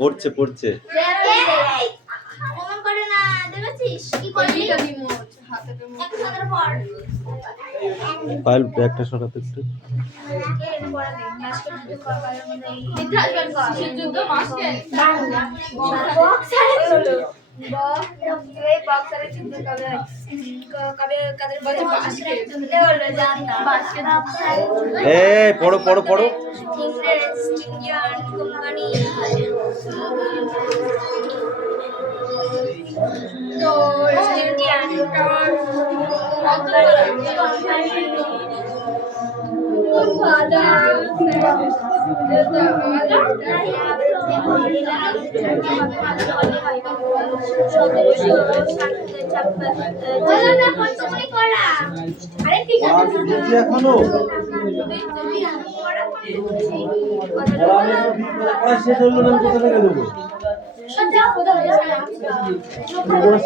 পড়ছে পড়ছে ফাইল ব্যাগটা সরাতে একটু পড়ো পড়ো পড়ো এখনো শেষ হলো না, কোথা থেকে দেবো?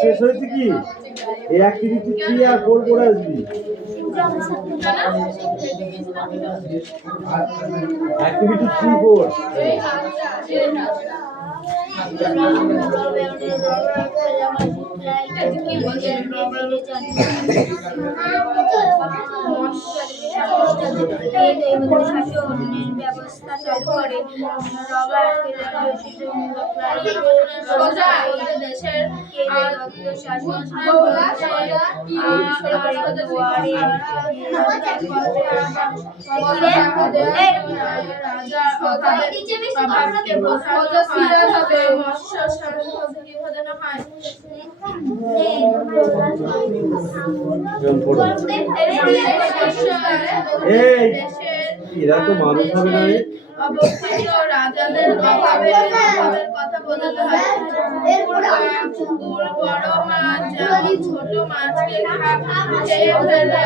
শেষ হয়েছে কি এই অ্যাক্টিভিটি 3 আর 4 করে আসবি। অ্যাক্টিভিটি 3 4 ব্যবস্থা চালু করে দেশের এরা তো মানুষ হবে না অবস্থিত রাজাদের অভাবের কথা বোঝাতে হয়। বড় মাছ যেমন ছোট মাছকে খেয়ে ফেলে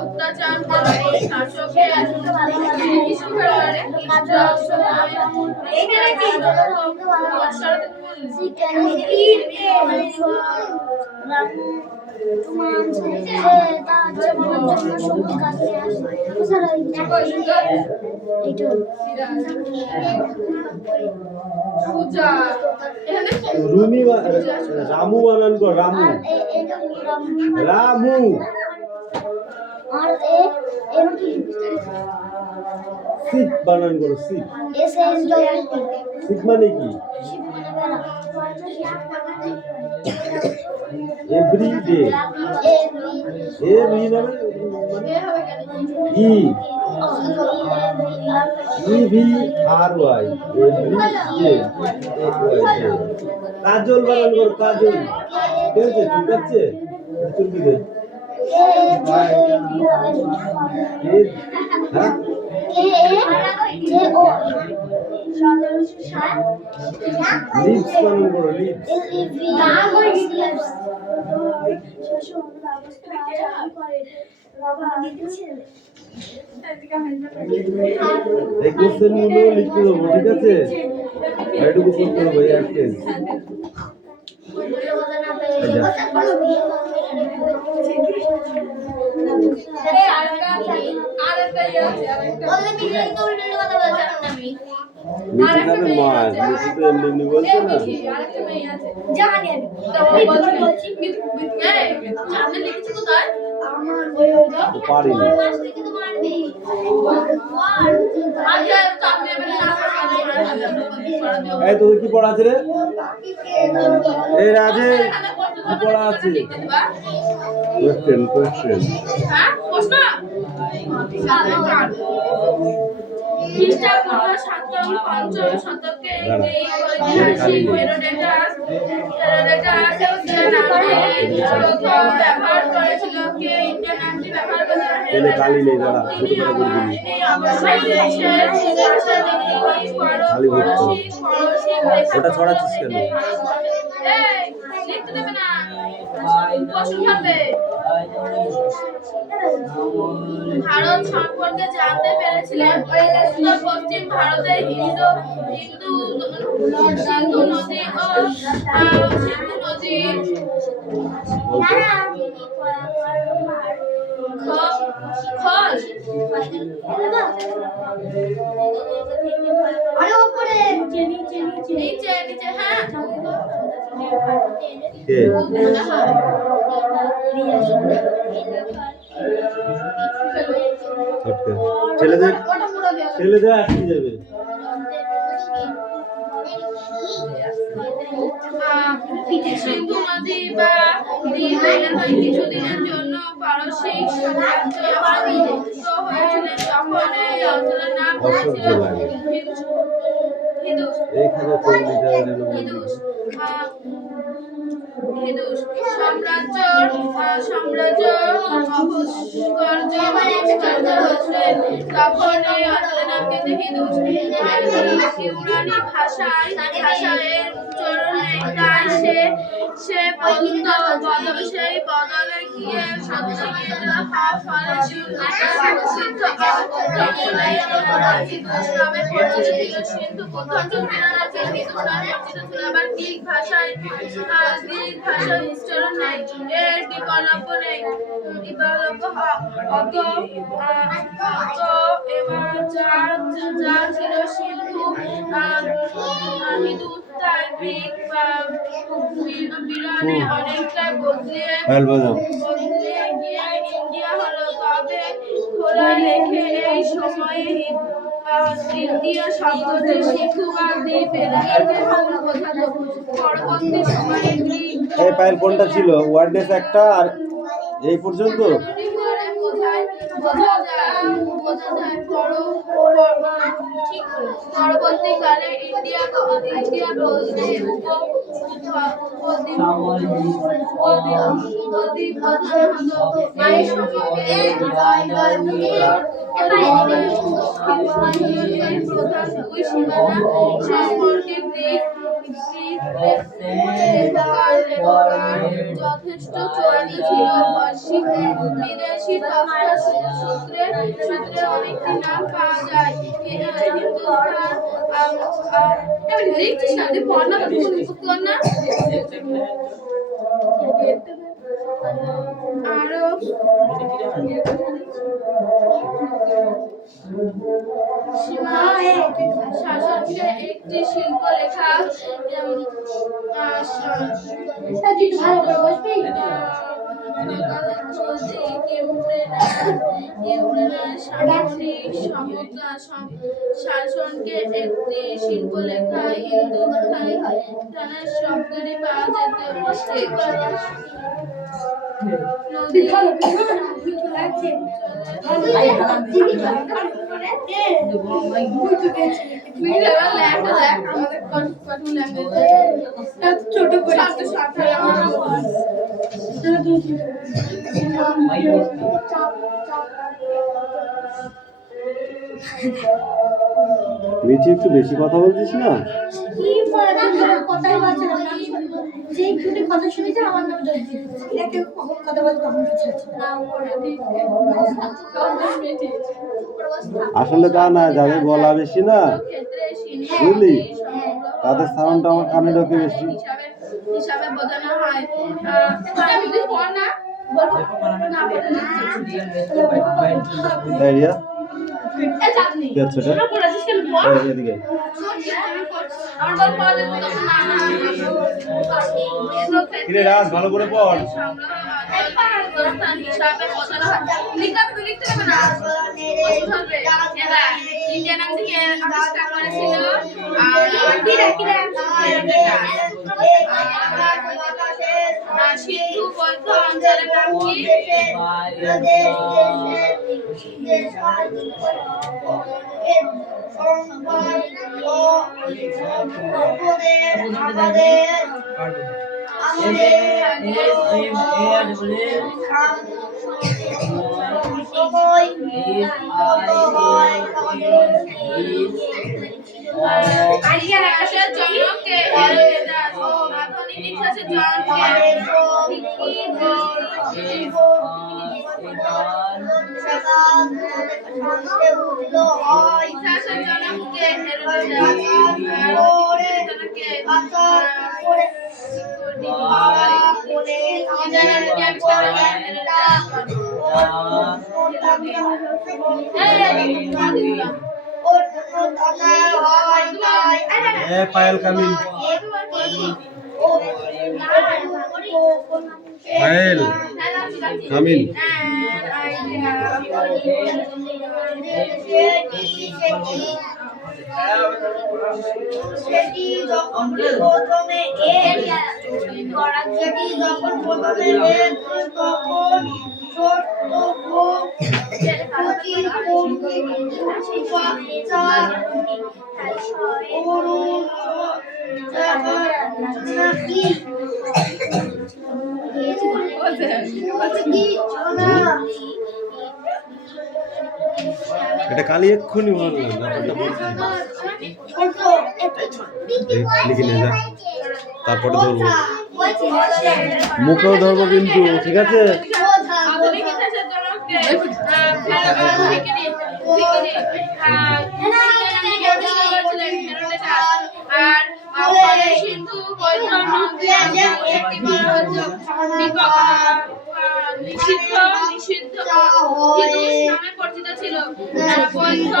অত্যাচার করে শাসকের রুমি রামু বানান কর রামু রামু আর এর কি সিপ বানান করো সিপ সিপ মানে কি এভরি ডে এভরি মানে ই ভি আর ওয়াই এভরি ডে কাজল বানান করো কাজল ঠিক আছে ঠিক আছে চুলকি দে লিপস বানান করো লিপস এই কোশ্চেন গুলো লিখতে দেবো ঠিক আছে এটুকু করতে হবে এই আজকে তোদের কি পড়া আছে রে এই রাজে কি পড়া আছে কোশ্চেন খ্রিস্টপূর্ব ৫ম শতকে হেরোডোটাস ব্যবহার করেছিল কে ইন্ডিয়ান নামটি ব্যবহার করেছিল কালি নেই দাঁড়া ওটা ছড়াচ্ছিস কেন লিখতে দেবে না প্রশ্ন থাকবে ভারত সম্পর্কে জানতে পেরেছিলেন উত্তর পশ্চিম ভারতে সিন্ধু নদী ও সিন্ধু নদী বলতো খোল আরে উপরে নিচে নিচে নিচে হ্যাঁ কে মনে হয় ছটকা ছেলেদের ছেলেদের আটকে যাবে। সিন্ধু নদী বা কিছুদিনের জন্য পারসিক সাম্রাজ্য মুক্ত হয়েছিলেন তখন এই অঞ্চলের নাম অসহ্য ছিল লাগে হিদুস। এইখানে চল্লিটা যেন হিদুস হিদুস সাম্রাজ্য অভস্কর্য হয়েছিলেন তখন এই অঞ্চলের নাম কিন্তু হিদুস। ইউনানি ভাষায় এর উচ্চারণ নেই তাই সে সেই বদলে গিয়ে সত্যজিৎ ফলে সিদ্ধ অঞ্চলে হিদুস নামে পরিচিত ছিল। সিন্ধু অঞ্চল বিরাট হিদুস নামে পরিচিত ছিল। আবার গ্রিক ভাষায় উচ্চারণ নেই এর বিকল্প নেই অত এবার যা ছিল সিন্ধু হিদুস তাই গ্রিক বিরানে অনেকটা বদলিয়ে গিয়ে ইন্ডিয়া হলো। তবে খোলায় রেখে এই সময়ে ইন্ডিয়া শব্দটি সিন্ধু বা দ্বীপ এলাকাকে বোঝাতো। পরবর্তী সময়ে গ্রিক এই পায়ের কোনটা ছিল ওয়ার্ডনেস একটা আর এই পর্যন্ত পরবর্তীকালে ইন্ডিয়া বলতে উপদ্বীপ বোঝানো হতো। এই সময়ে প্রধান দুই সীমানা সম্পর্কে গ্রিক যথেষ্ট চয়ন ছিল। বিদেশি সূত্রে অনেকটি নাম পাওয়া যায়। আরো শাসককে একটি শিল্প লেখা শাসনকে একটি শিল্পলেখা হিন্দুস্তানের শব্দটি পাওয়া যেত। নদী ছোট করে মিঠি একটু বেশি কথা বলছিস না? কথাই বলছে না যে একটু কথা শুনেছে আমার নাম জয়দীপ একে কখন কথা বলছে তখন আসলে তা না, যাদের গলা বেশি না বুঝলি তাদের সাউন্ডটা আমার কানে ঢোকে বেশি। হিসাবে বোঝানো হয়। তাই রিয়া কি হচ্ছে এদিকে কিরে রাজ ভালো করে পড়। সিন্ধু বৌদ্ধ অঞ্চলের নাম কি? ইতিহাসের জনককে আধুনিক ইতিহাসের জনককে ইতিহাসের জনককে পায়েল কামিন, পায়েল কামিন। সেটি যখন প্রথমে তখন ছোট্ট এটা কালি এক্ষুনি বললাম লিখে নিয়ে যা, তারপরে ধরবো, মুখেও ধরবো কিন্তু, ঠিক আছে? আধুনিক ইতিহাসের জনককে আর সিন্ধু বৌদ্ধ নিষিদ্ধ নিষিদ্ধ হিন্দুস নামে পরিচিত ছিল। বৌদ্ধ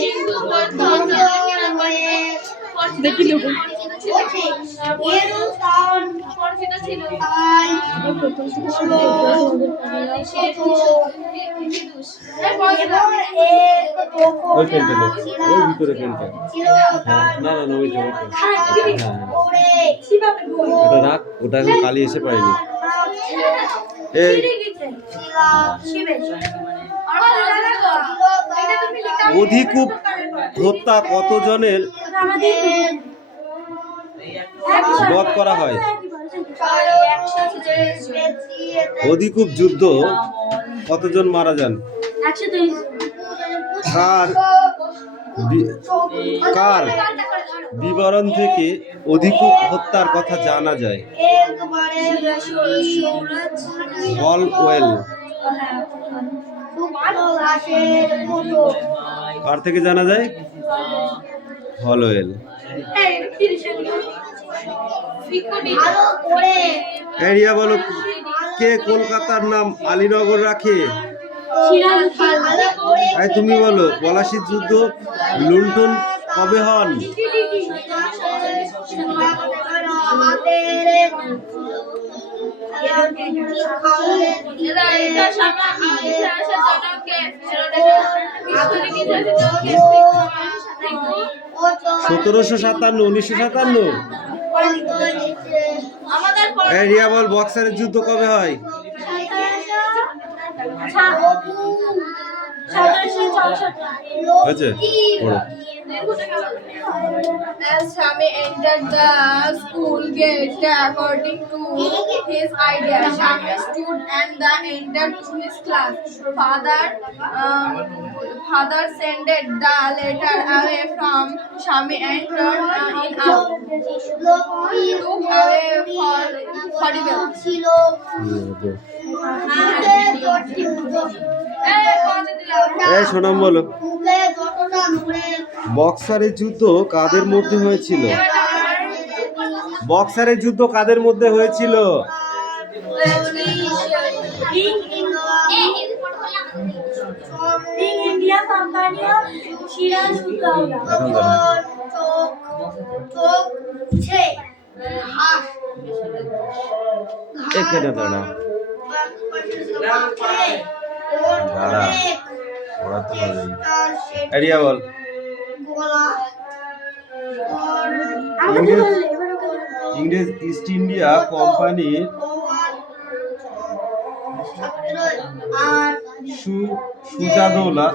সিন্ধু বৌদ্ধ ওই পেনটা দে, ওই ভিতরে পেনটা। না না না, ওইটা ওটা রাখ, ওটা এখন কালি এসে পায়নি। এই অধিকূপ হত্যা কতজনের বধ করা হয়? অধিকূপ যুদ্ধ কতজন মারা যান? কার বিবরণ থেকে অধিকূপ হত্যার কথা জানা যায়? হলওয়েল। কার থেকে জানা যায়? হলওয়েল। এরিয়া বলো, কে কলকাতার নাম আলীনগর রাখে? তুমি বলো, পলাশীর যুদ্ধ লুণ্ঠন কবে হন? সতেরোশো 1957। রিয়া বল, বক্সারের যুদ্ধ কবে হয়? হয়েছে? As Shami entered the school gate, according to his idea, Shami stood and entered to his class. Father sent the letter away from Shami and turned in out. Look away for এই সোনাম বলো, বক্সারের যুদ্ধ কাদের মধ্যে হয়েছিল? বক্সারের যুদ্ধ কাদের মধ্যে হয়েছিল? India company ও সিরাজউদ্দৌলা। এখানে দাঁড়া, পড়াতে হবে। এরিয়া বল, ইংরেজ ইস্ট ইন্ডিয়া কোম্পানির সুজাদৌলা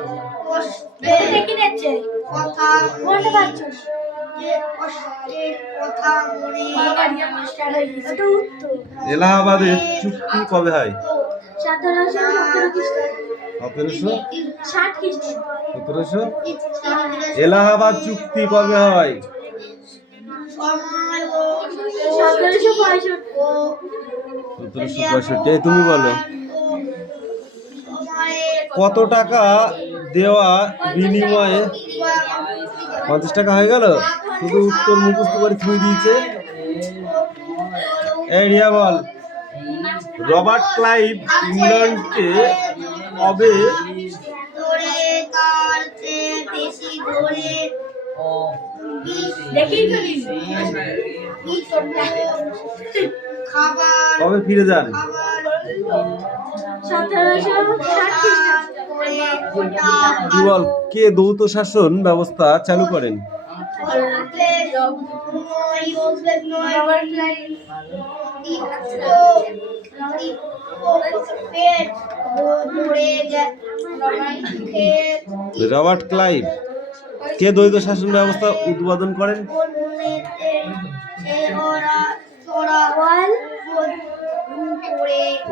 এলাহাবাদের চুক্তি কবে হয়? 1760। এলাহাবাদ চুক্তি কবে হয়? 1765। তুমি বলো, কত টাকা দেওয়া বিনিময়ে 50 টাকা হয়ে গেল? শুধু উত্তর মুখস্থ করে থুই দিয়েছে। এই রিয়া বল, রবার্ট ক্লাইভ ইংল্যান্ডকে কবে ধরে তার চেয়ে বেশি ধরে দেখি খাবার কবে ফিরে যান? 1760 কি বল, কে দ্বৈত শাসন ব্যবস্থা চালু করেন? রবার্ট ক্লাইভ কে দ্বৈত শাসন ব্যবস্থা উদ্বোধন করেন?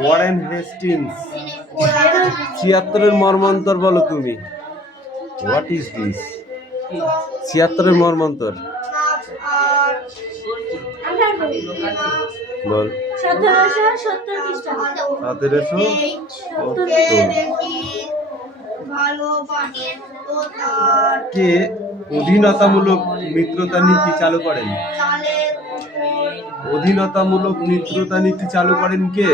Warren Hastings. 76-এর মর্মান্তর বলো তুমি। What is this? 76-এর মর্মান্তর বল। 1770 কে অধীনতামূলক মিত্রতা নীতি চালু করেন? অধীনতামূলক মিত্রতা নীতি চালু করেন কে?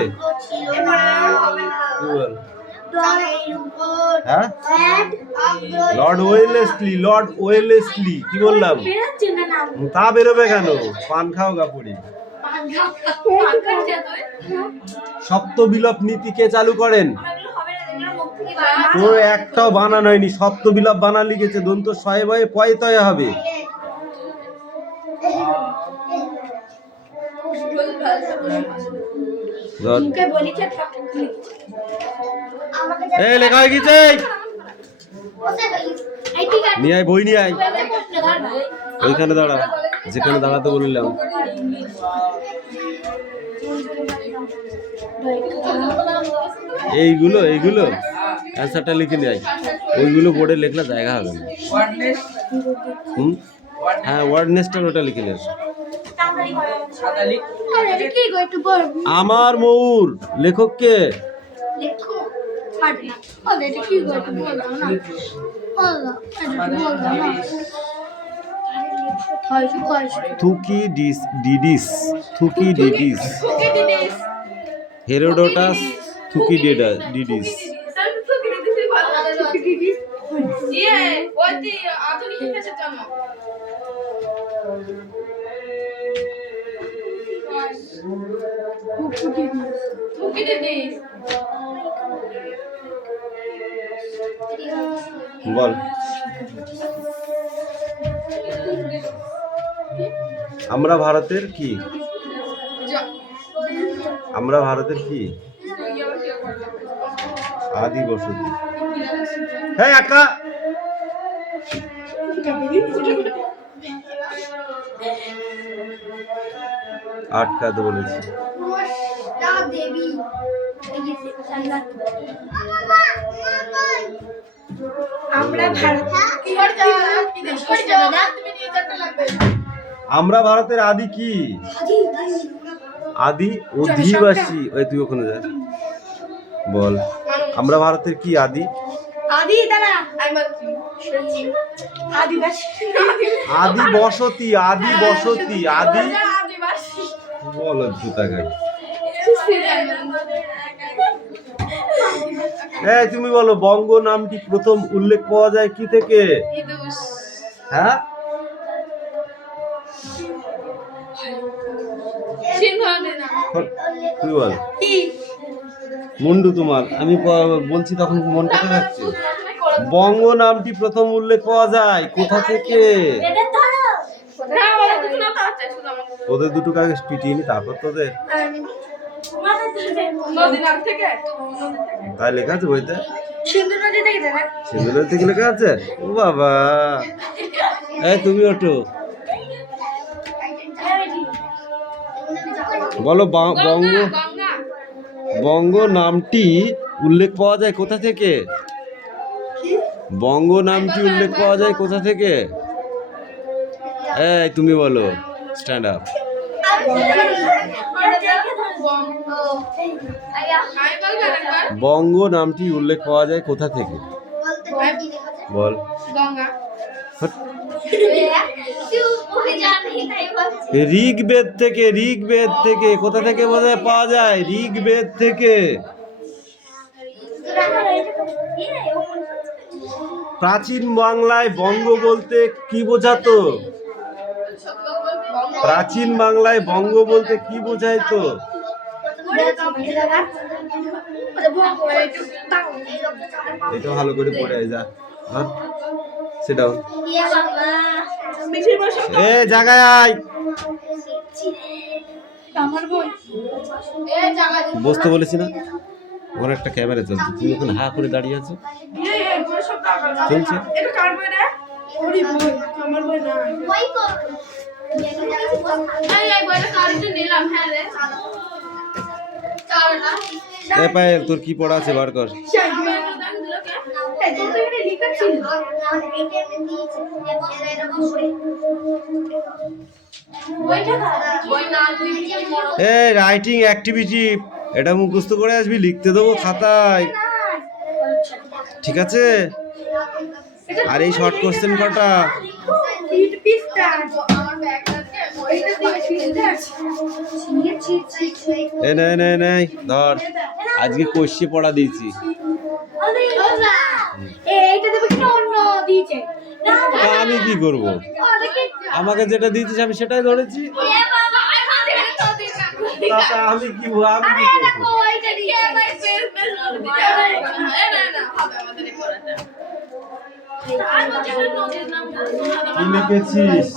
হ্যাঁ, লর্ড ওয়েলেসলি। Lord Wellesley. কি বললাম? তা বেরোবে কেন? পান খাও গাপুরি। সপ্তবিলোপ নীতি কে চালু করেন? তোর একটাও বানান হয়নি। সপ্তবিলোপ বানান লিখেছে, দন্ত শয়ে বয়ে পয়তয়ে হবে। এই লেখা হয়ে গেছে, নিয়ে আয় বই নিয়ে আয়। ওইখানে দাঁড়া, যেখানে দাঁড়াতে বললাম। এইগুলো অ্যান্সারটা লিখে নিয়ে আয়। ওইগুলো বোর্ডে লিখলে জায়গা হবে না। হ্যাঁ, ওয়ার্ডনেসটা ওটা লিখে নিয়ে আসো। আমার ময়ূর লেখক কে? থুকিডিডিস। হেরোডোটাস থুকিডিডিস। বল, আমরা ভারতের কি? আমরা ভারতের কি? আদি বসতি। হ্যাঁ একা আটকাতে বলেছি। আমরা ভারতের আদি কি? আদি অধিবাসী। ওই তুই ওখানে যা, বল আমরা ভারতের কি? আদি আদি দাঁড়া আদিবাসী। আদি বসতি। আদি বসতি। আদি বল জুতাগাই। এই তুমি বলো, বঙ্গ নামটি প্রথম উল্লেখ পাওয়া যায় কি থেকে? হ্যাঁ, তুই বল। মুন্ডু তোমার, আমি বলছি তখন মন কেটে যাচ্ছে। বঙ্গ নামটি প্রথম উল্লেখ পাওয়া যায় কোথা থেকে? তোদের দুটো কাকে পিটিয়ে নি, তারপর তোদের তাই লেখা আছে বইতে। সিন্ধু নদী থেকে লেখা আছে। ও বাবা, এই তুমি ওঠো, বলো বঙ্গ নামটি উল্লেখ পাওয়া যায় কোথা থেকে? বঙ্গ নামটি উল্লেখ পাওয়া যায় কোথা থেকে? এই তুমি বলো, স্ট্যান্ড আপ। বঙ্গ নামটি উল্লেখ পাওয়া যায় কোথা থেকে? বল। ঋগ্বেদ থেকে, ঋগ্বেদ থেকে কোথা থেকে বোঝায় পাওয়া যায়? ঋগ্বেদ থেকে। প্রাচীন বাংলায় বঙ্গ বলতে কি বোঝাতো? প্রাচীন বাংলায় বঙ্গ বলতে কি বোঝাইতো? এটা ভালো করে পড়ে আয়, যা সেটাও এ জায়গায় আয়, বসতে বলেছি না? ওর একটা ক্যামেরা চলছে, তুমি ওখানে হা করে দাঁড়িয়ে আছো, চলছে। এ পায়েল, তোর কি পড়া আছে বার কর। এ রাইটিং অ্যাক্টিভিটি, এটা মুখস্থ করে আসবি, লিখতে দেবো খাতায়, ঠিক আছে? আর এই শর্ট কোশ্চেন কটা? এ নে ধর, আজকে কোশ্চেন পড়া দিয়েছি। আমি কি করব? আমাকে যেটা দিয়েছিস আমি সেটাই ধরেছি। আমি কি লিখেছিস?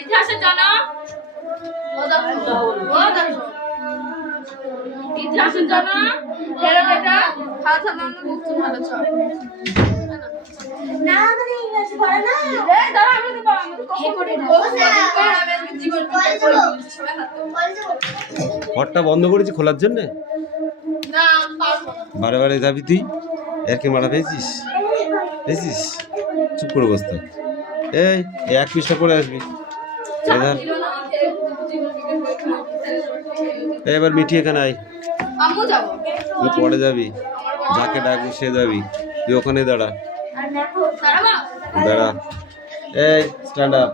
ইতিহাসে জানা ইতিহাসে জানা এটা হাত হাত মুক্ত ভালো চল না মানে ইংলিশ পড়া না রে দাঁড়া আমি দেব আমি জীবন ঘরটা বন্ধ করেছি খোলার জন্য না পারবো বারে বারে যাবি তুই? এর কি মারা পেয়েছিস? পেয়েছিস? চুপ করে বসতে। এই এক পৃষ্ঠা করে আসবি এবার। এবার মিঠি এখানে আয়, আমিও যাব। তুই পরে যাবি, যাকে ডাকবি সে যাবি, তুই ওখানে দাঁড়া, দাঁড়া। এই স্ট্যান্ড আপ,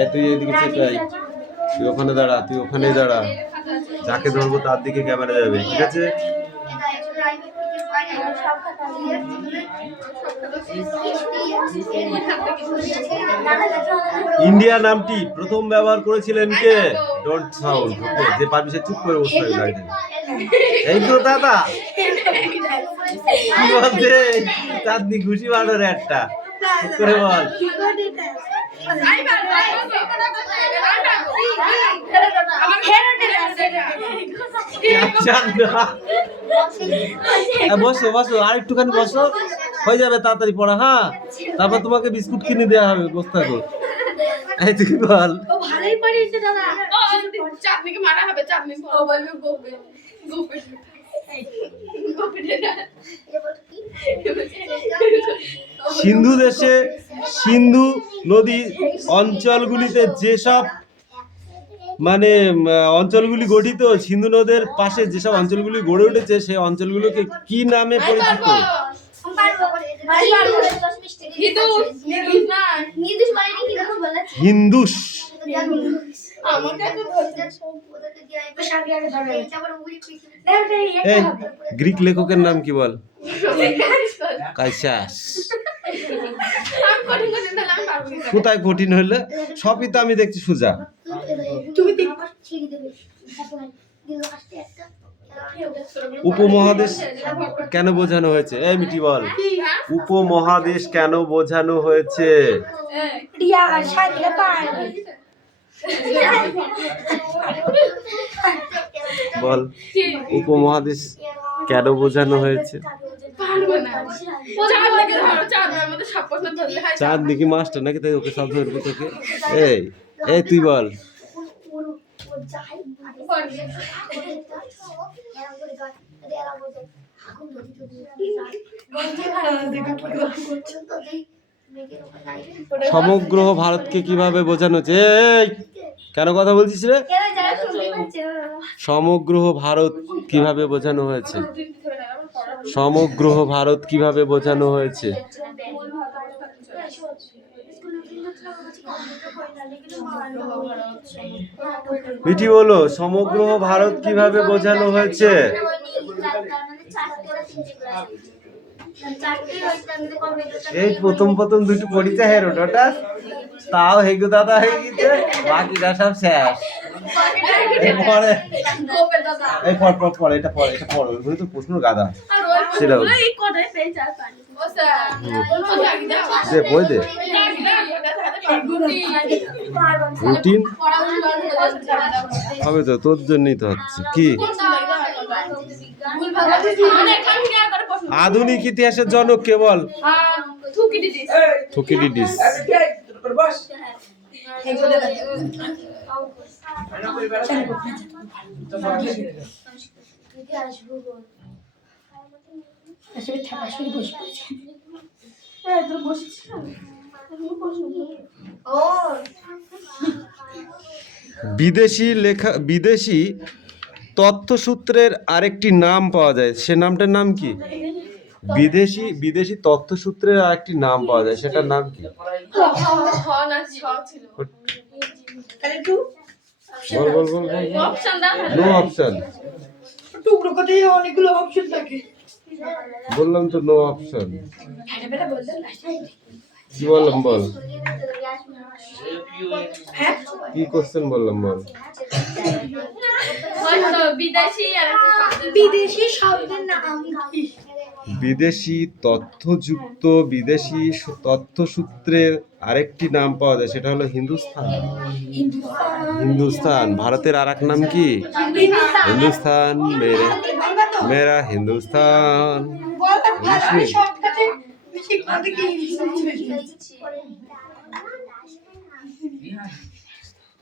এই তুই এদিকে চেপে আয়, তুই ওখানে দাঁড়া, তুই ওখানেই দাঁড়া, যাকে ধরবো তার দিকে ক্যামেরা যাবে, ঠিক আছে? ইন্ডিয়া নামটি প্রথম ব্যবহার করেছিলেন কে? ডোন্ট সাউন্ড, ওকে? যে পারবি সে চুপ করে বসতে হবে গাড়িতে। এই তো দাদা কি বলছে? চাঁদনি ঘুষি বাঁধর একটা চুপ করে বল। বসো বসো, আর একটুখানি বসো, হয়ে যাবে তাড়াতাড়ি পড়া। হ্যাঁ, তারপর তোমাকে বিস্কুট কিনে দেওয়া হবে, বসতে থাকো। এই তুই বল। ভালোই পড়িয়েছে দাদা। চাঁদনিকে মারা হবে, চাঁদনি বলবে গোপে গোপে সিন্ধু দেশে, সিন্ধু নদী অঞ্চলগুলিতে যেসব মানে অঞ্চলগুলি গঠিত, সিন্ধু নদের পাশে যেসব অঞ্চলগুলি গড়ে উঠেছে সেই অঞ্চলগুলোকে কি নামে পরিচিত? হিন্দুস। এই গ্রিক লেখকের নাম কি বল? কাইসাস। কোথায় কঠিন হলে? সবই তো আমি দেখছি সোজা। উপমহাদেশ কেন বোঝানো হয়েছে? এই মিটি বল, উপমহাদেশ কেন বোঝানো হয়েছে? বল, উপমহাদেশ কেন বোঝানো হয়েছে? চাঁদ নাকি মাস্টার নাকি, তাই ওকে সব ধরবো তোকে। এই এই তুই বল। সমগ্র ভারতকে কিভাবে বোঝানো হচ্ছে? এই কেন কথা বলছিস রে? এরা যারা শুনতে পাচ্ছে না। সমগ্র ভারত কিভাবে বোঝানো হয়েছে? সমগ্র ভারত কিভাবে বোঝানো হয়েছে? মিঠি বলো, সমগ্র ভারত কিভাবে বোঝানো হয়েছে? এই প্রথম প্রথম দুটো পড়িতে হেরোডোটা, তাও হেগু দাদা হয়ে গেছে, বাকিটা সব শেষ। এরপরে এই পড় এটা পড়, ওইগুলো তো প্রশ্ন গাদা। সেটা দে বই দে। রুটিন হবে তো, তোর জন্যই তো হচ্ছে। কি আধুনিক ইতিহাসের জনক কে বল? থুকিডিডিস। বিদেশি তথ্যসূত্রের আরেকটি নাম পাওয়া যায়, সে নামটার নাম কি? বিদেশি তথ্যসূত্রের আরেকটি নাম পাওয়া যায়, সেটার নাম কি? বল নো অপশন। টুকরো কথাই অনেকগুলো অপশন থাকে। বললাম তো নো অপশন। কি বললাম বল? কি কোশ্চেন বললাম বল? বিদেশি শব্দের নাম কি? বিদেশি তথ্যসূত্রের আরেকটি নাম পাওয়া যায়, সেটা হলো হিন্দুস্তান। ভারতের আর এক নাম কি? হিন্দুস্তান। মেরা হিন্দুস্তান।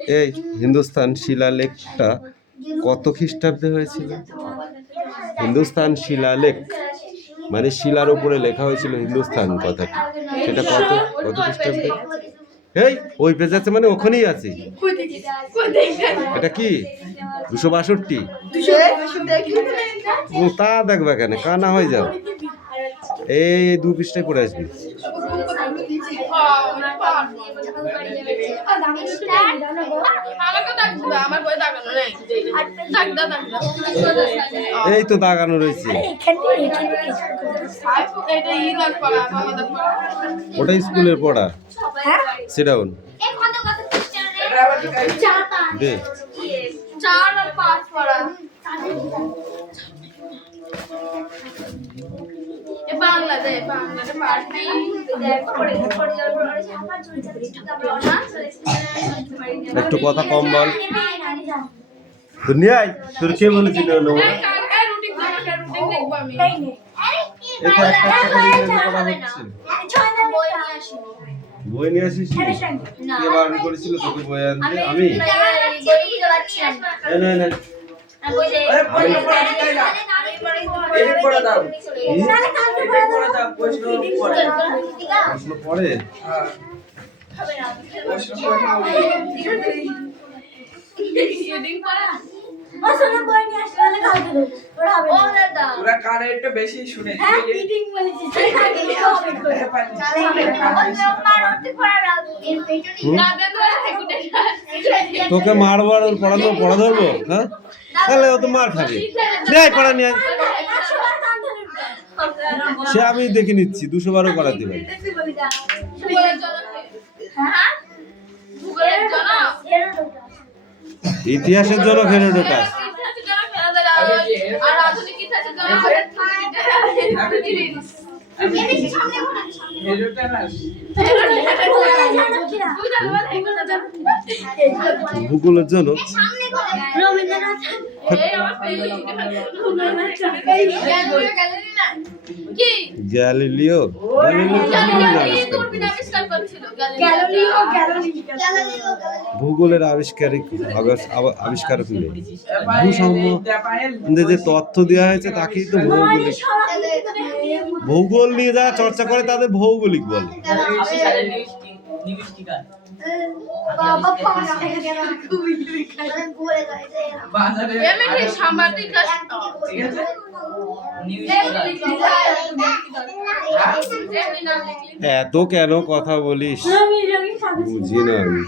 এই হিন্দুস্তান শিলালেখটা কত খ্রিস্টাব্দে হয়েছিল? হিন্দুস্তান শিলালেখ মানে শিলার উপরে লেখা হয়েছিল হিন্দুস্তান কথাটা, সেটা কত খ্রিস্টাব্দে? এই ওই পেজ আছে মানে ওখানেই আছে। এটা কি 262? তা দেখবে কেন, কানা হয়ে যাও। এই 2 পৃষ্ঠায় পড়ে আসবি। এই তো দাগানো রয়েছে, ওটাই স্কুলের পড়া। সিট ডাউন দে। 4 আর 5 পড়া। বাংলাতে পারবি? একটু কথা কম বল। দুনিয়ায় তোর কে বলেছিল নোংরা? এটা বই নিয়ে আসিস? কে বারণ করেছিল তোকে বই আনতে? আমি প্রশ্ন পড়ে ওরা কানে একটু বেশি শুনে। তোকে মারবো আর ওর পড়া ধরবো? হ্যাঁ, তাহলে ও তো মার খাবে। দেখ পড়া নিয়ে সে আমি দেখে নিচ্ছি, 200 বারও করাতে পারি। ইতিহাসের জন্য হেরোডোটাস। আর আধুনিক ইতিহাসের জন্য ভূগোলের জন্য গ্যালিলিও ভূগোলের আবিষ্কারক ভূসম্বন্ধে যে তথ্য দেওয়া হয়েছে তাকেই তো ভৌগোলিক। ভূগোল নিয়ে যারা চর্চা করে তাদের ভৌগোলিক বলে। বাবা পাঁচ টাকা কেন ঘুরে যাইছে বাজারে আমি ঠিক সাংবাদিক ঠিক আছে এত কেন কথা বলিস আমি রঙিন কাগজ বুঝি না আমি।